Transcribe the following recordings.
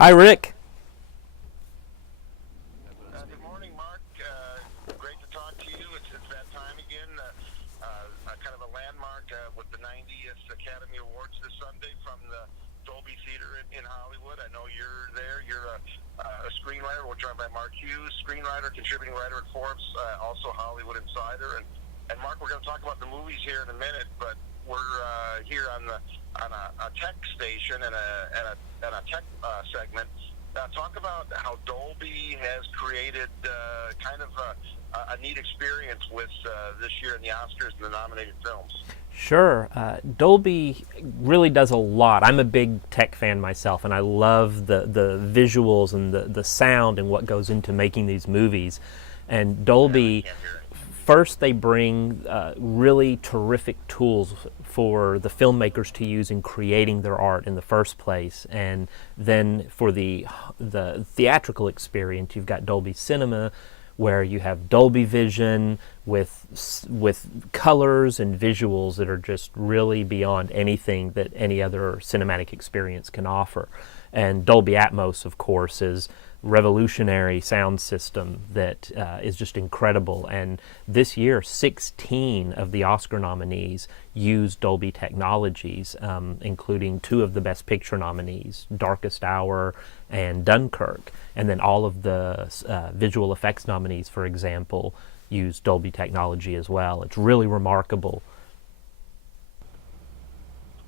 Hi, Rick. Good morning, Mark. Great to talk to you. It's that time again. Kind of a landmark with the 90th Academy Awards this Sunday from the Dolby Theater in Hollywood. I know you're there. You're a screenwriter. We're joined by Mark Hughes, screenwriter, contributing writer at Forbes, also Hollywood Insider. And Mark, we're going to talk about the movies here in a minute, but we're here on a tech station and a tech segment. Talk about how Dolby has created kind of a neat experience with this year in the Oscars and the nominated films. Sure. Dolby really does a lot. I'm a big tech fan myself, and I love the visuals and the sound and what goes into making these movies. And Dolby, first they bring really terrific tools for the filmmakers to use in creating their art in the first place. And then for the theatrical experience, you've got Dolby Cinema, where you have Dolby Vision with colors and visuals that are just really beyond anything that any other cinematic experience can offer. And Dolby Atmos, of course, is revolutionary sound system that is just incredible. And this year, 16 of the Oscar nominees used Dolby technologies, including 2 of the Best Picture nominees, Darkest Hour and Dunkirk. And then all of the visual effects nominees, for example, use Dolby technology as well. It's really remarkable.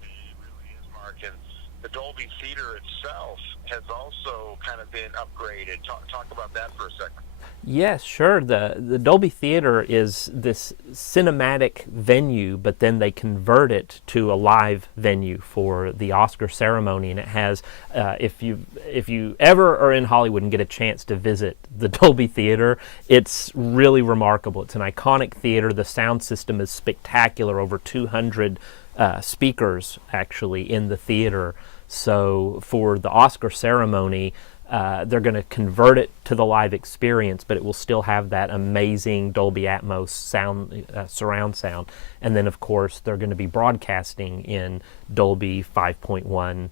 It really is, Mark. And the Dolby Theater itself has also kind of been upgraded. Talk about that for a second. Yes, sure. The Dolby Theater is this cinematic venue, but then they convert it to a live venue for the Oscar ceremony. And it has, if you ever are in Hollywood and get a chance to visit the Dolby Theater, it's really remarkable. It's an iconic theater. The sound system is spectacular. Over 200 speakers actually in the theater. So for the Oscar ceremony, they're going to convert it to the live experience, but it will still have that amazing Dolby Atmos sound, surround sound. And then, of course, they're going to be broadcasting in Dolby 5.1.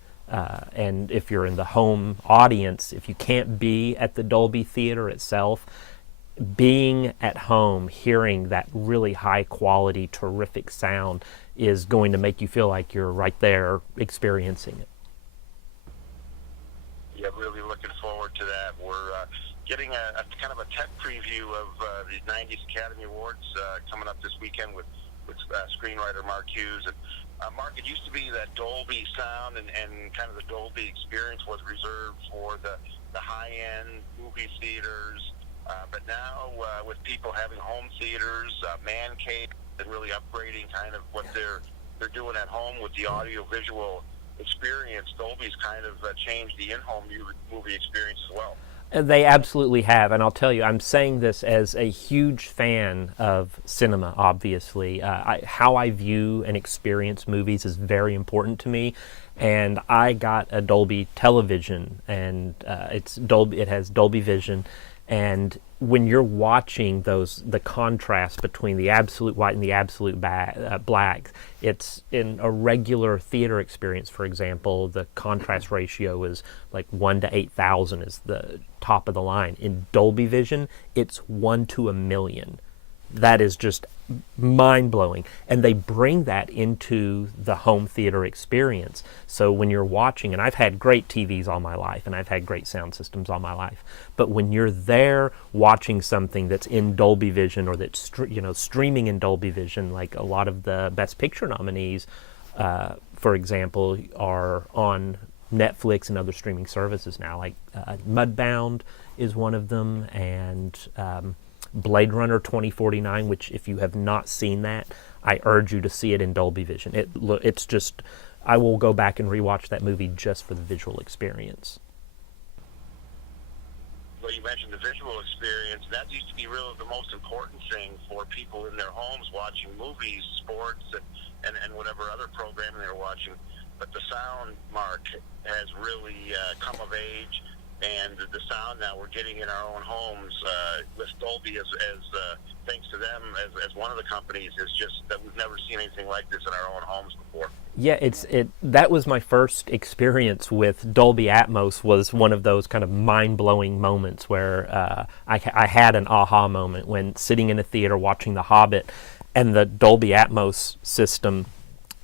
And if you're in the home audience, if you can't be at the Dolby Theater itself, being at home, hearing that really high quality, terrific sound is going to make you feel like you're right there experiencing it. Yeah, really looking forward to that. We're getting a kind of a tech preview of the 90th Academy Awards coming up this weekend with screenwriter Mark Hughes. And Mark, it used to be that Dolby sound and kind of the Dolby experience was reserved for the high-end movie theaters. But now with people having home theaters, man caves, and really upgrading kind of what they're doing at home with the audio-visual experience, Dolby's kind of changed the in-home movie experience as well. They absolutely have, and I'll tell you, I'm saying this as a huge fan of cinema, obviously. How I view and experience movies is very important to me, and I got a Dolby television, and it has Dolby Vision, and when you're watching the contrast between the absolute white and the absolute black, it's in a regular theater experience, for example, the contrast ratio is like 1 to 8,000 is the top of the line. In Dolby Vision, it's 1 to 1,000,000. That is just mind-blowing. And they bring that into the home theater experience. So when you're watching, and I've had great TVs all my life, and I've had great sound systems all my life, but when you're there watching something that's in Dolby Vision or that's streaming in Dolby Vision, like a lot of the Best Picture nominees, for example, are on Netflix and other streaming services now. Like Mudbound is one of them, and Blade Runner 2049, which if you have not seen that, I urge you to see it in Dolby Vision. It's just, I will go back and rewatch that movie just for the visual experience. Well, you mentioned the visual experience. That used to be really the most important thing for people in their homes watching movies, sports, and whatever other programming they're watching. But the sound, Mark, has really come of age. And the sound that we're getting in our own homes with Dolby, as thanks to them as one of the companies, is just that we've never seen anything like this in our own homes before. Yeah, that was my first experience with Dolby Atmos. Was one of those kind of mind-blowing moments where I had an aha moment when sitting in a theater watching The Hobbit, and the Dolby Atmos system,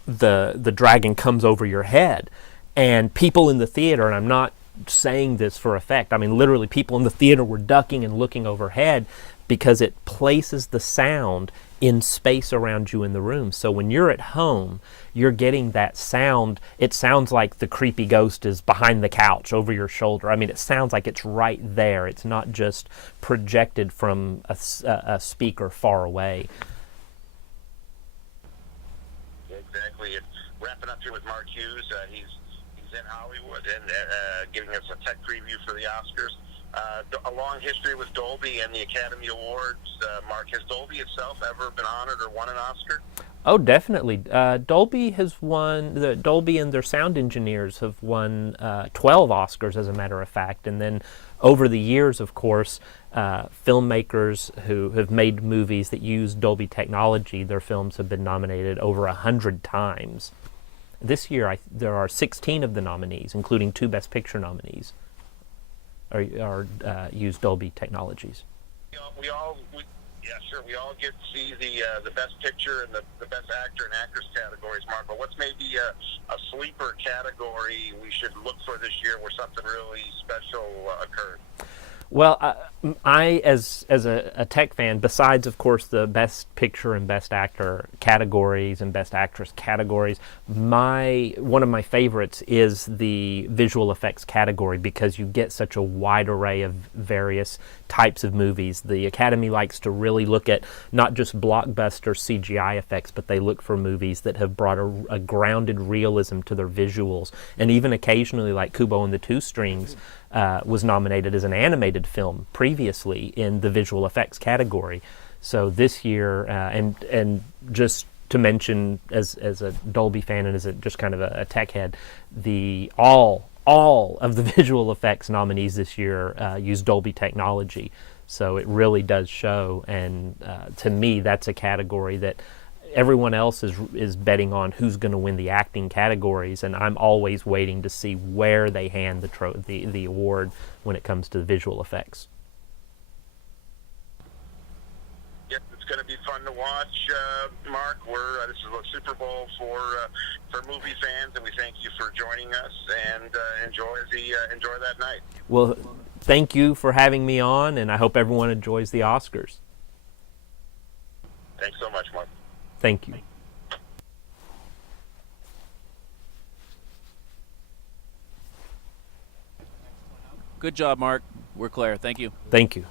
the dragon comes over your head, and people in the theater, and I'm not saying this for effect, I mean literally people in the theater were ducking and looking overhead because it places the sound in space around you in the room. So when you're at home, you're getting that sound. It sounds like the creepy ghost is behind the couch over your shoulder. I mean, it sounds like it's right there. It's not just projected from a speaker far away. Exactly. And wrapping up here with Mark Hughes, he's in Hollywood and giving us a tech preview for the Oscars. A long history with Dolby and the Academy Awards. Mark, has Dolby itself ever been honored or won an Oscar? Oh, definitely. Dolby has won. Dolby and their sound engineers have won 12 Oscars, as a matter of fact. And then over the years, of course, filmmakers who have made movies that use Dolby technology, their films have been nominated over 100 times. This year, there are 16 of the nominees, including 2 Best Picture nominees, are use Dolby technologies. We all get to see the Best Picture and the Best Actor and Actress categories, Mark. But what's maybe a sleeper category we should look for this year where something really special occurred? Well, I as a tech fan, besides of course the Best Picture and Best Actor categories and Best Actress categories, one of my favorites is the visual effects category, because you get such a wide array of various types of movies. The Academy likes to really look at not just blockbuster CGI effects, but they look for movies that have brought a grounded realism to their visuals, and even occasionally, like Kubo and the Two Strings, was nominated as an animated film previously in the visual effects category. So this year, and just to mention, as a Dolby fan and as just kind of a tech head, all of the visual effects nominees this year use Dolby technology. So it really does show, and to me, that's a category that everyone else is betting on who's going to win the acting categories, and I'm always waiting to see where they hand the award when it comes to the visual effects. Yep, it's going to be fun to watch, Mark. This is a Super Bowl for movie fans, and we thank you for joining us, and enjoy that night. Well, thank you for having me on, and I hope everyone enjoys the Oscars. Thanks so much, Mark. Thank you. Good job, Mark. We're clear. Thank you. Thank you.